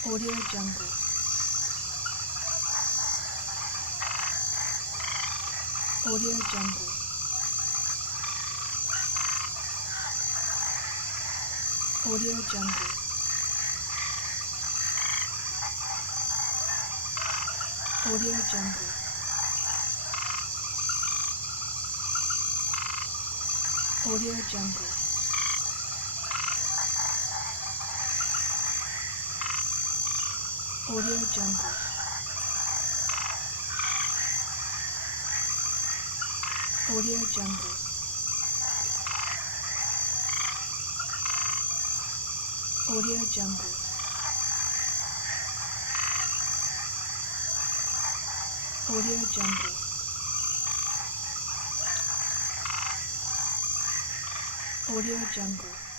Audio Jungle. Audio Jungle. Audio Jungle. Audio Jungle. Audio Jungle. Audio Jungle. Audio Jungle. Audio Jungle. Audio Jungle. Audio Jungle.